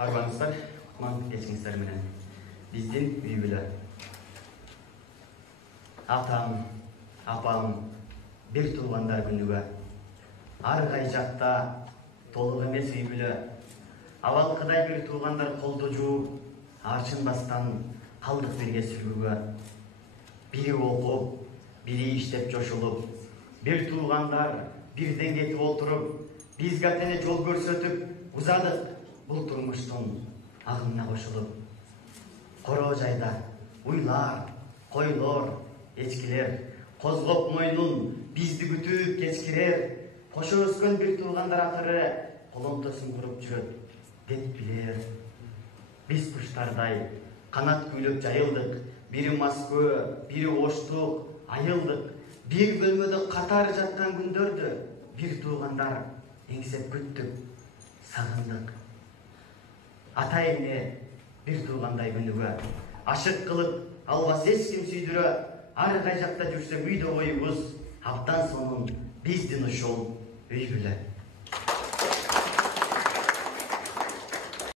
Арбаңыздар, құман кешіңіздер менен. Биздин үй бүлө. Атам, апам, бир туугандар күнүгө. Ар кай жакта толук эмес үй бүлө. Абалкыдай бир туугандар колду жууп, арчынбастан калдык бирге сүргүгө. Бири окуп, бири иштеп жошулуп, бир туугандар бирден кетип отуруп, бизге атене жол көрсөтүп, узадык бул турмуштун агымына кошулуп. Короо жайда уйлар, койлор, эчкилер козгоп мойнун бизди күтүп кечкирер. Кошо өскөн бир туугандар акыры колонтосун куруп жүрөт деп билер. Биз куштардай канат күйлөп жайылдык, бири Москва, бири Оштук, айылдык. Бир бөлмөдө катар жаткан күндөрдү бир туугандар эңсеп күттүк, сагындык. Ата эне бир туугандай күнүгө ашык кылып албас эч ким сүйдүрө. Ар кай жакта жүрсөк үйдө коюбуз, абдан сонун биздин ушул үй бүлө.